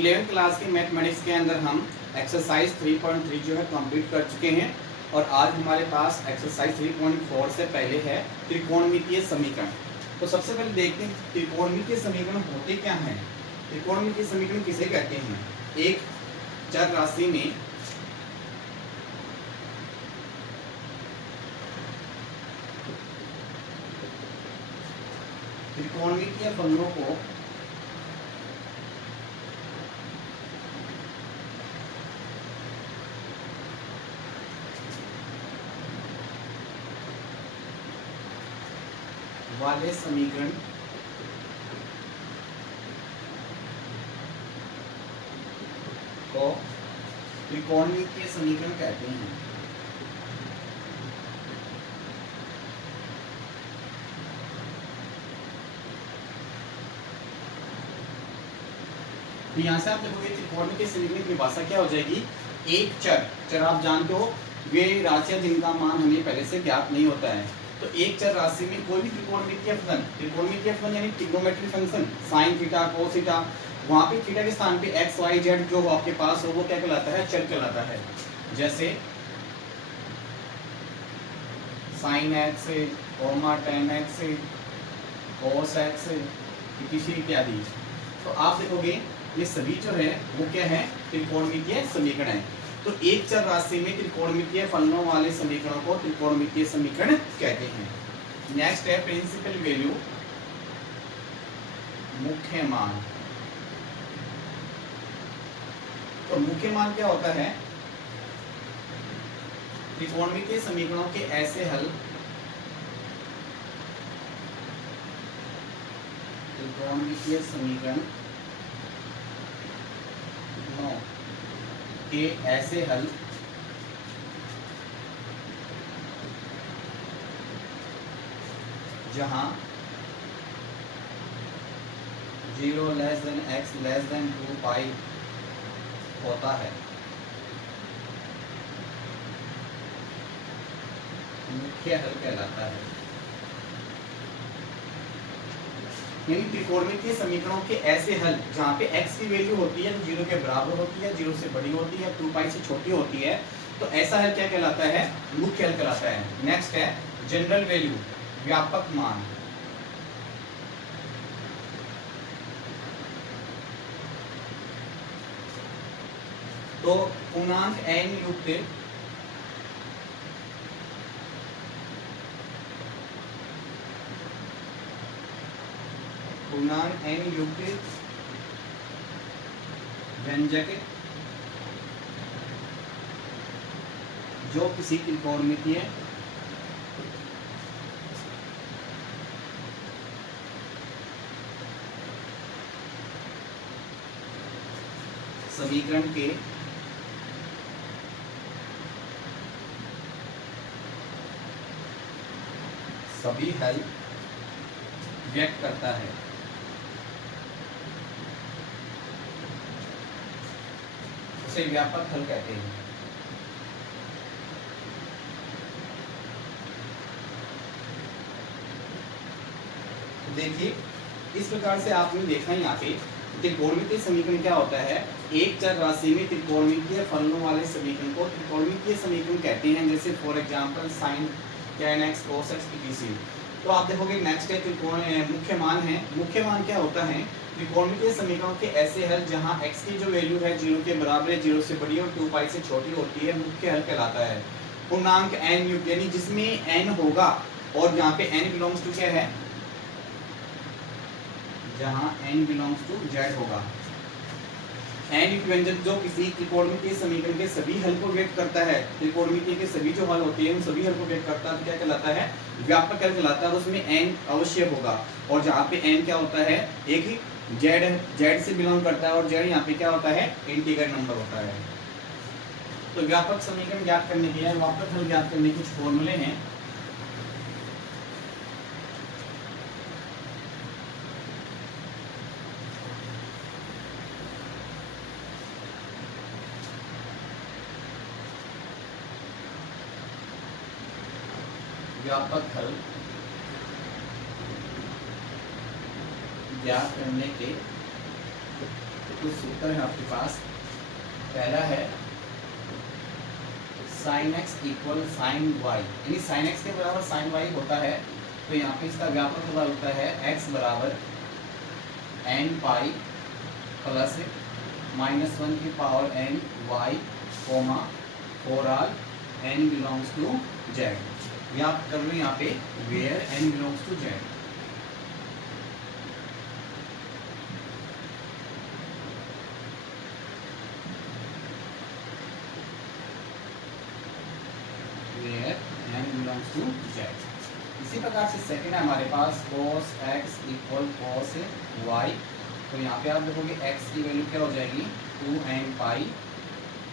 11th class के mathematics के अंदर हम एक्सरसाइज 3.3 जो है कंप्लीट कर चुके हैं और आज हमारे पास एक्सरसाइज 3.4 से पहले है त्रिकोणमितीय समीकरण। तो सबसे पहले देखते हैं त्रिकोणमितीय समीकरण होते क्या हैं। त्रिकोणमितीय समीकरण किसे कहते हैं? एक चर राशि में त्रिकोणमितीय फलनों को वाले समीकरण को त्रिकोणमितीय समीकरण कहते हैं। तो यहाँ से आप देखोगे त्रिकोणमितीय समीकरण की परिभाषा क्या हो जाएगी। एक चर आप जानते हो वे राशियां जिनका मान हमें पहले से ज्ञात नहीं होता है। तो एक चर राशि में कोई भी त्रिकोणमितीय फलन यानी trigonometry function sine theta cos theta, वहां पे थीटा के स्थान पे एक्स वाई जेड जो आपके पास हो वो क्या कहलाता है? चर कहलाता है। जैसे sine x comma ten x cos x इत्यादि। तो आप देखोगे ये सभी जो है वो क्या है? त्रिकोणमितीय समीकरण है। तो एक चर राशि में त्रिकोणमितीय फलनों वाले समीकरणों को त्रिकोणमितीय समीकरण कहते हैं। नेक्स्ट है प्रिंसिपल वैल्यू, मुख्य मान। तो मुख्य मान क्या होता है? त्रिकोणमितीय समीकरणों के ऐसे हल त्रिकोणमितीय समीकरण के ऐसे हल जहां 0 < x < 2 पाई होता है मुख्य हल कहलाता है। यानी त्रिकोणमितीय समीकरणों के ऐसे हल जहाँ पे x की वैल्यू होती है 0 के बराबर होती है, 0 से बड़ी होती है, 2 पाई से छोटी होती है, तो ऐसा हल क्या कहलाता है? मुख्य हल कहलाता है। नेक्स्ट है जनरल वैल्यू, व्यापक मान। तो पूर्णांक n युक्त n युक्त व्यंजक जो किसी त्रिकोणमितीय समीकरण के सभी हल व्यक्त करता है। उसे व्यापक हल कहते हैं। देखिए इस प्रकार से आपने देखा यहाँ पे त्रिकोणमितीय समीकरण क्या होता है। एक चर राशि में त्रिकोणमितीय फलनों वाले समीकरण को त्रिकोणमितीय समीकरण कहते हैं। जैसे for example sine tan x cos x etc। तो आप देखोगे नेक्स्ट है त्रिकोण मुख्य मान है। मुख्य मान क्या होता है? त्रिकोणमितीय समीकरणों के ऐसे हल जहां x की जो वैल्यू है 0 के बराबर है, 0 से बड़ी और 2 पाई से छोटी होती है, मुख्य हल कहलाता है। पूर्णांक n युक्त यानी जिसमें n होगा और यहाँ पे n बिलोंग्स टू क्या है? जहां n बिलोंग्स टू z होगा। n युक्त व्यंजक जो किसी त्रिकोणमितीय समीकरण के सभी हल को व्यक्त करता है, त्रिकोणमितीय के सभी जो हल होते हैं उन सभी हल को व्यक्त करता है, तो क्या कहलाता है? व्यापक हल कहलाता है। उसमें n अवश्य होगा और जहाँ पे n क्या होता है? एक ही z से बिलोंग करता है और z यहाँ पे क्या होता है? इंटीग्रल नंबर होता है। तो व्यापक समीकरण ज्ञात करने के लिए व्यापक हल ज्ञात करने के कुछ फॉर्मूले हैं। व्यापक हल ज्ञात करने के तो कुछ सूत्र है आपके पास। पहला है sine x equal sine y, यानी साइन एक्स के बराबर साइन वाई होता है, तो यहाँ पे इसका व्यापक होता है एक्स बराबर एन पाई प्लस -1 की power n y comma for all n belongs to z. या आप कर लो यहाँ पे where n belongs to z. Where n belongs to z. इसी प्रकार से सेकंड है हमारे पास cos x equal cos y। तो यहाँ पे आप देखोगे x की वैल्यू क्या हो जाएगी 2n pi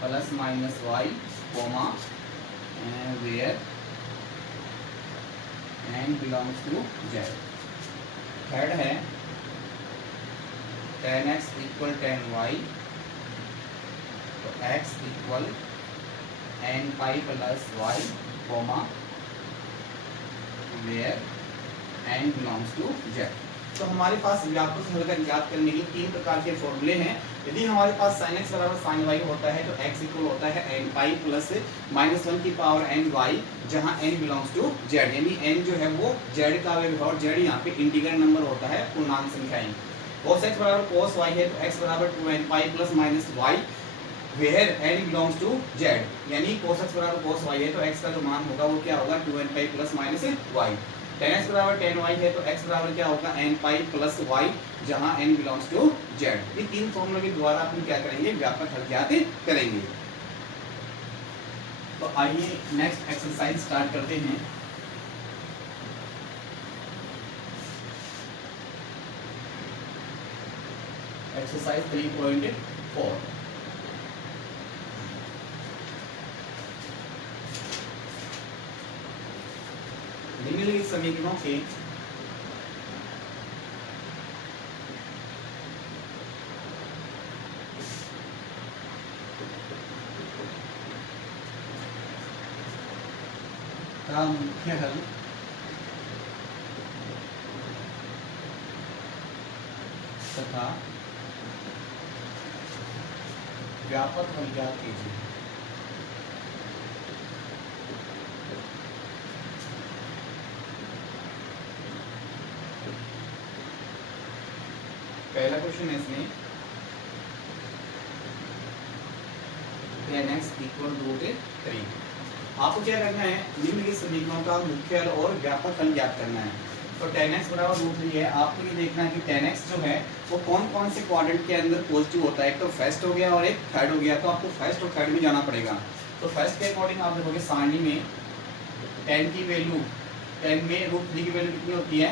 plus minus y comma where n belongs to z। Third है tan x equal tan y। तो x equal n pi plus y comma where n belongs to z। तो हमारे पास व्यापक समीकरण ज्ञात करने के लिए तीन प्रकार के फॉर्मूले हैं। यदि हमारे पास sin x बराबर sin y होता है तो x इक्वल होता है n पाई प्लस -1 की पावर n y, जहां n बिलोंग्स टू z, यानी n जो है वो z का अवयव है और z यहाँ पे इंटीग्रल नंबर होता है, पूर्णांक संख्याएं। cos x बराबर cos y है तो x बराबर 2n pi plus minus y where n belongs to z, यानी cos x बराबर cos y है तो x का जो मान होगा वो क्या होगा 2n pi plus minus y। tan x बराबर tan y है तो x बराबर क्या होगा n पाई प्लस y, जहां n बिलोंग्स टू z। ये तीन फॉर्मूले के द्वारा अपन क्या करेंगे, व्यापक हल ज्ञात करेंगे। तो आइए नेक्स्ट एक्सरसाइज स्टार्ट करते हैं। एक्सरसाइज 3.4। निम्नलिखित समीकरणों के का मुख्य हल तथा व्यापक हल ज्ञात कीजिए। पहला क्वेश्चन है इसमें tan x इक्वल √3। आपको क्या करना है, निम्नलिखित समीकरणों का मुख्य हल और व्यापक हल ज्ञात करना है। तो tan x बराबर √3 है। आपको ये देखना है कि tan x जो है वो कौन कौन से क्वाड्रेंट के अंदर पॉजिटिव होता है। एक तो फर्स्ट हो गया और एक थर्ड हो गया, तो आपको फर्स्ट और थर्ड में जाना पड़ेगा। तो फर्स्ट के अकॉर्डिंग आप देखोगे सारणी में tan की वैल्यू, tan में √3 की वैल्यू कितनी होती है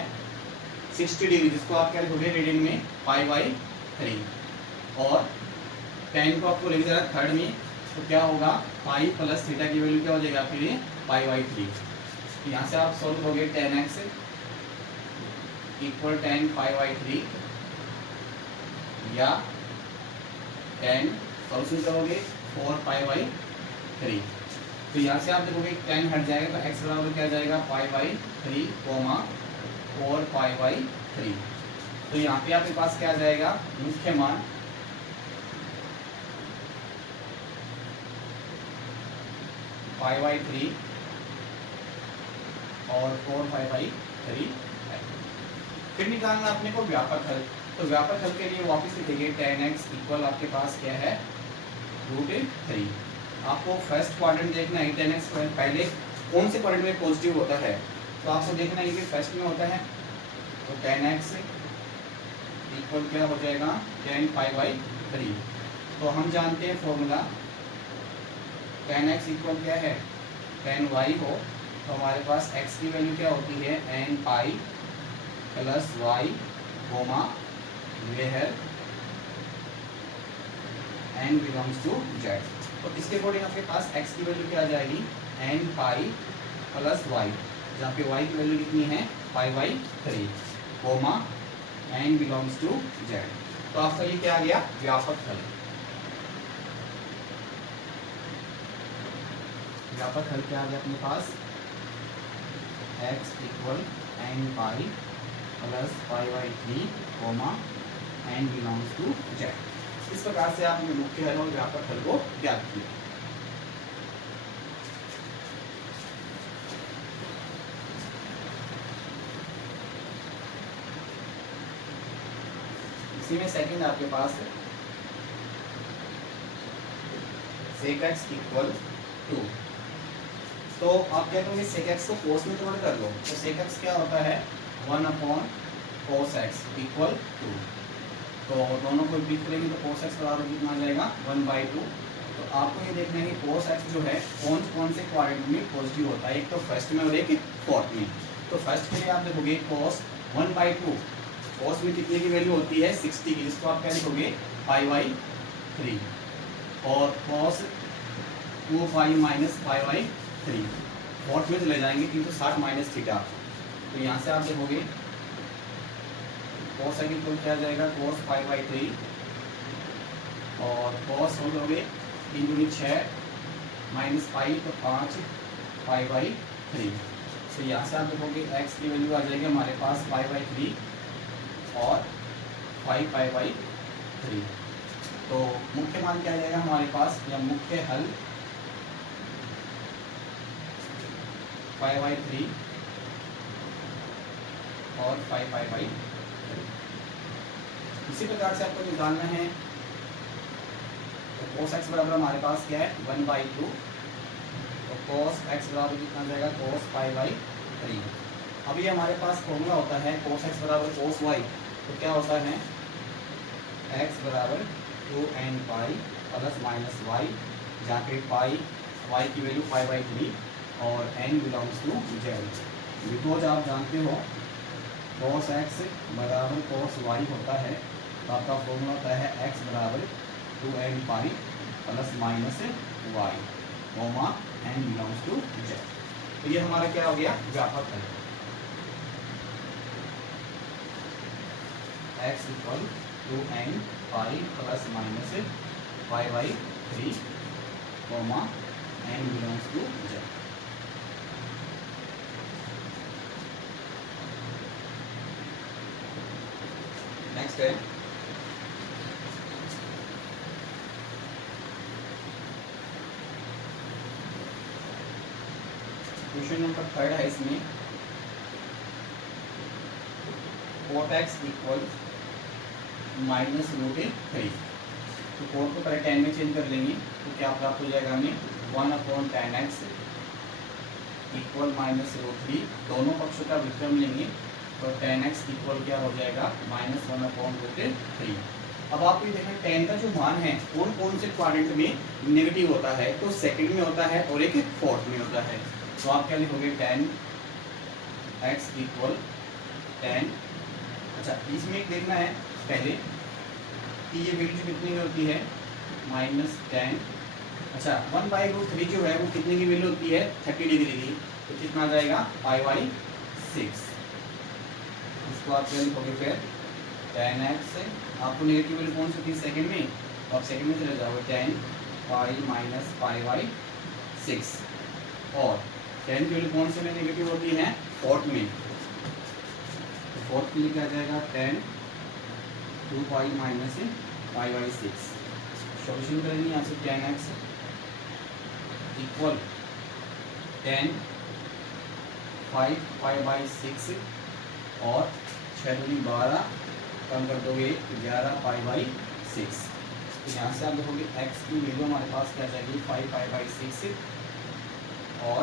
60 डिग्री, जिसको आप क्या लिखोगे रेडियन में π/3। और tan को आपको लेके जाना थर्ड में, तो क्या होगा पाई प्लस थीटा की वैल्यू क्या हो जाएगा आपके लिए π/3। यहाँ से आप सोल्व करोगे tan x इक्वल tan π/3 या tan सॉल्यूशन करोगे 4π/3। तो यहाँ से आप देखोगे tan हट जाएगा तो x बराबर क्या जाएगा π/3 कोमा 4π/3। तो यहाँ पे आपके पास क्या आ जाएगा मुख्य मान π/3 और 4π/3 है। फिर निकालना अपने को व्यापक हल। तो व्यापक हल के लिए वापस लिखेंगे tan x इक्वल आपके पास क्या है √3। आपको फर्स्ट क्वाड्रेंट देखना है tan x पहले कौन से क्वाड्रेंट में पॉजिटिव होता है, तो आपको देखना है कि फर्स्ट में होता है। तो tan x इक्वल क्या हो जाएगा tan π/3। तो हम जानते हैं फॉर्मूला tan x इक्वल क्या है tan y हो, तो हमारे पास x की वैल्यू क्या होती है n pi plus y comma where n belongs to z। तो इसके अकॉर्डिंग आपके पास x की वैल्यू क्या आ जाएगी n पाई प्लस y, जहाँ पे y की वैल्यू कितनी है π/3 comma n belongs to z। तो आपका ये क्या आ गया व्यापक हल। व्यापक हल क्या आ गया अपने पास x equal n pi plus π/3 comma n belongs to z। इस प्रकार से आपने मुख्य हल और व्यापक हल को ज्ञात किया। इसी में सेकंड आपके पास है sec x इक्वल टू, तो आप क्या करोगे sec x को cos में कन्वर्ट कर लो, तो sec x क्या होता है 1 upon cos x equal to, तो दोनों को डिवाइड करेंगे तो cos x बराबर कितना आ जाएगा 1/2। तो आपको ये देखना है कि cos x जो है कौन कौन से क्वाड्रेंट में पॉजिटिव होता है, एक तो फर्स्ट में और एक फोर्थ में। तो फर्स्ट के लिए आप देखोगे cos 1/2, cos में कितने की वैल्यू होती है 60 की, जिसको आप क्या लिखोगे π/3, और cos 2π माइनस π/3 फोर्थ में चले जाएंगे 360 माइनस थीटा। तो यहाँ से आप देखोगे cos x इक्वल क्या आ जाएगा cos π/3, और cos हो लोगे 3 दूनी 6 माइनस पाई तो 5 π/3। तो यहाँ से आप देखोगे x की वैल्यू आ जाएगी हमारे पास π/3 और 5 π/3। तो मुख्य मान क्या आ जाएगा हमारे पास, या मुख्य हल π/3 और 5 π/3। इसी प्रकार से आपको निकालना है, तो cos x बराबर हमारे पास क्या है 1/2, तो cos x बराबर कितना जाएगा cos π/3। अब ये हमारे पास फॉर्मूला होता है cos x बराबर cos y, तो क्या होता है x बराबर 2n pi plus minus y, जहाँ पे पाई y की वैल्यू π/3 और n belongs to z। Because आप जानते हो cos x बराबर cos y होता है, तो आपका फॉर्मूला होता है x बराबर 2n pi plus minus y, n belongs to z। तो ये हमारा क्या हो गया व्यापक है, x equal 2n pi plus minus π/3, n belongs to z। Next है क्वेश्चन नंबर 3 है, इसमें cot x इक्वल -√3, तो कोट को पहले 10 में चेंज कर लेंगे, तो क्या प्राप्त हो जाएगा हमें 1/10 x इक्वल -√3, दोनों पक्षों का विक्रम लेंगे तो 10 x इक्वल क्या हो जाएगा -1/√3। अब आप ये देखें 10 का जो मान है कौन कौन से क्वाड्रेंट में नेगेटिव होता है, तो सेकंड में होता है और एक फोर्थ में होता है। तो आप क्या लिखोगे 10 x इक्वल 10। अच्छा, इसमें एक देखना है पहले कि ये वैल्यू कितने की होती है -10। अच्छा, 1/√3 जो है वो कितने की वैल्यू होती है 30 डिग्री की, तो कितना आ जाएगा π/6। इसको आप क्या लिखोगे फिर 10x, आपको नेगेटिव वैल्यू कौन सी थी सेकंड में, तो आप सेकंड में चले जाओगे 10 पाई माइनस π/6, और 10 की वैल्यू कौन से में नेगेटिव होती है फोर्थ में, तो फोर्थ के लिए क्या जाएगा 10 2π माइनस π/6। सॉल्यूशन करेंगे यहाँ से 10x इक्वल 10 5 π/6 और 6 दूनी 12 कम कर दोगे 11 π/6। तो यहाँ से आप देखोगे x की वैल्यू हमारे पास क्या जाएगी 5 π/6 और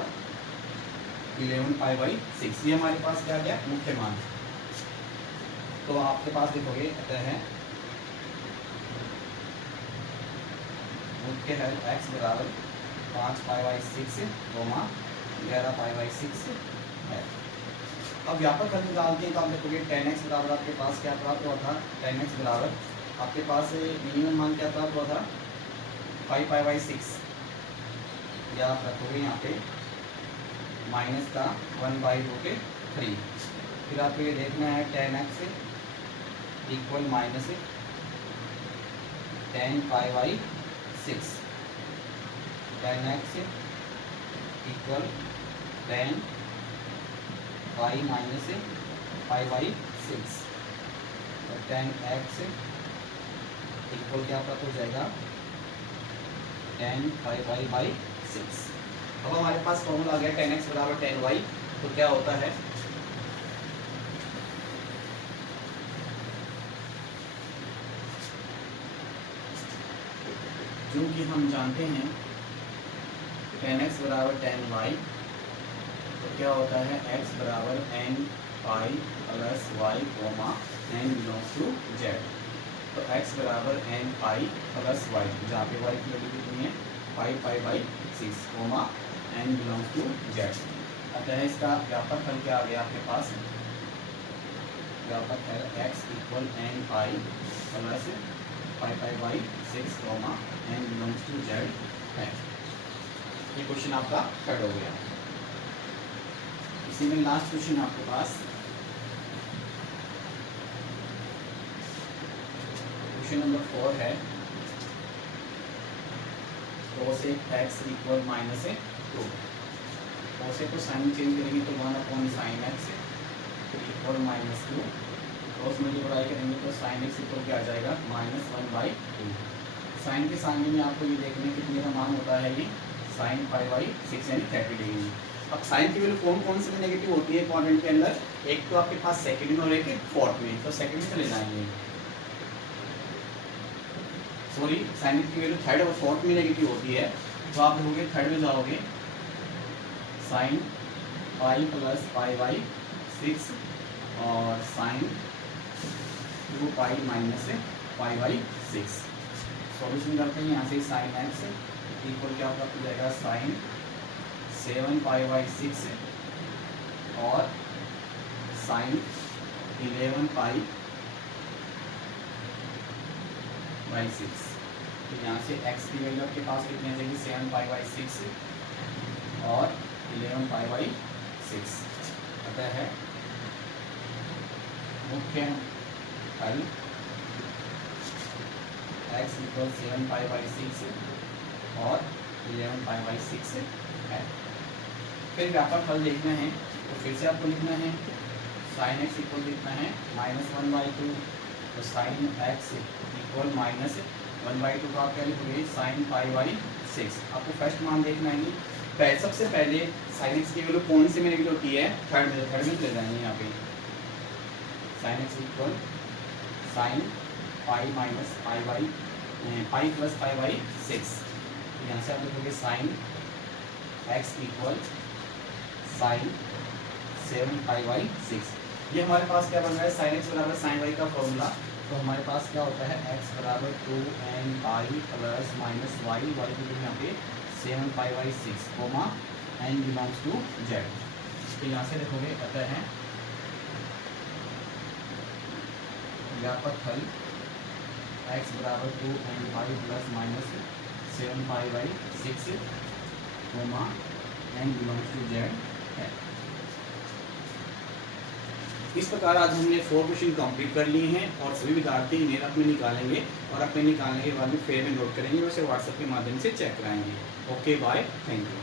11 π/6। ये हमारे पास क्या गया मुख्य मान। तो आपके पास देखोगे कहते हैं मुख्य है x बराबर 5 π/6 11 π/6 है। अब व्यापक हल निकालते हैं, तो आप देखोगे 10x बराबर आपके पास क्या प्राप्त हुआ था, 10x बराबर आपके पास मिनिमम मान क्या प्राप्त हुआ था 5 π/6, या आप रखोगे यहाँ पे माइनस का 1/√3। फिर आपको ये देखना है 10x equal minus 10 π/6, 10x equal 10 pi minus π/6, तो 10x इक्वल क्या प्राप्त हो जाएगा, tan पाई वाई बाई 6। अब हमारे पास फॉर्मूला आ गया tan x बराबर tan y। तो क्या होता है, जो कि हम जानते हैं tan x बराबर tan y, तो क्या होता है x बराबर n pi plus y comma n belongs to z। तो x बराबर n पाई प्लस वाई, जहाँ पे y की वैल्यू कितनी है, pi pi by 6 comma n belongs to z। अतः इसका व्यापक हल क्या आ गया आपके पास, व्यापक है x equal n pi plus pi pi by 6 comma n belongs to z है। ये क्वेश्चन आपका थर्ड हो गया। इसी में लास्ट क्वेश्चन आपके पास क्वेश्चन नंबर 4 है, cosec x equal minus 2। cosec को साइन चेंज करेंगे तो 1/sin x equal minus 2। Cross multiply करेंगे तो sin x इक्वल क्या आ जाएगा, -1/2। साइन के सामने में आपको ये देखने कितने का मान होता है, ये sin पाई बाई 6 यानी 30 डिग्री। अब साइन की वैल्यू कौन कौन से में नेगेटिव होती है क्वाड्रेंट के अंदर, एक तो आपके पास सेकंड में और एक फोर्थ में। तो सेकंड में चले जाएंगे, सॉरी साइन की वैल्यू थर्ड और फोर्थ में नेगेटिव होती है। तो आप लोगे थर्ड में जाओगे, sine pi plus pi by 6 और sine 2 pi minus pi by 6। Solution करते हैं, यहाँ से साइन एक्स इक्वल क्या प्राप्त हो जाएगा, साइन 7 पाई बाई 6 और साइन 11 पाई बाई 6। तो यहाँ से x की वैल्यू आपके पास कितनी आ जाएगी, 7 पाई बाई 6 और 11 पाई बाई 6। अतः है मुख्य हल x इक्वल 7 पाई बाई 6 और 11 पाई बाई 6 है। फिर व्यापक हल देखना है, तो फिर से आपको लिखना है साइन x इक्वल लिखना है -1/2। तो साइन x इक्वल -1/2 का आप क्या लिखोगे, साइन पाई बाई 6। आपको फर्स्ट मान देखना है, सबसे पहले साइन x की वैल्यू कौन से में नेगेटिव होती है, थर्ड में चले जाएंगे। यहाँ पे sine x equal sine pi minus pi by pi plus pi by 6। यहाँ से आप लिखोगे sine x equal sine 7 pi by 6। ये हमारे पास क्या बन रहा है, साइन x बराबर साइन y का फॉर्मूला। तो हमारे पास क्या होता है, x बराबर 2n pi plus minus Y की यहाँ पे 7 pi by 6 comma n belongs to z। तो यहाँ से देखोगे अतः है व्यापक हल x बराबर 2n pi plus minus 7 pi by 6 comma n belongs to z है। इस प्रकार आज हमने 4 क्वेश्चन कंप्लीट कर लिए हैं और सभी विद्यार्थी इन्हें अपने निकालेंगे और अपने निकालने के बाद में फेयर में नोट करेंगे, वैसे व्हाट्सएप के माध्यम से चेक कराएंगे। Okay bye, thank you.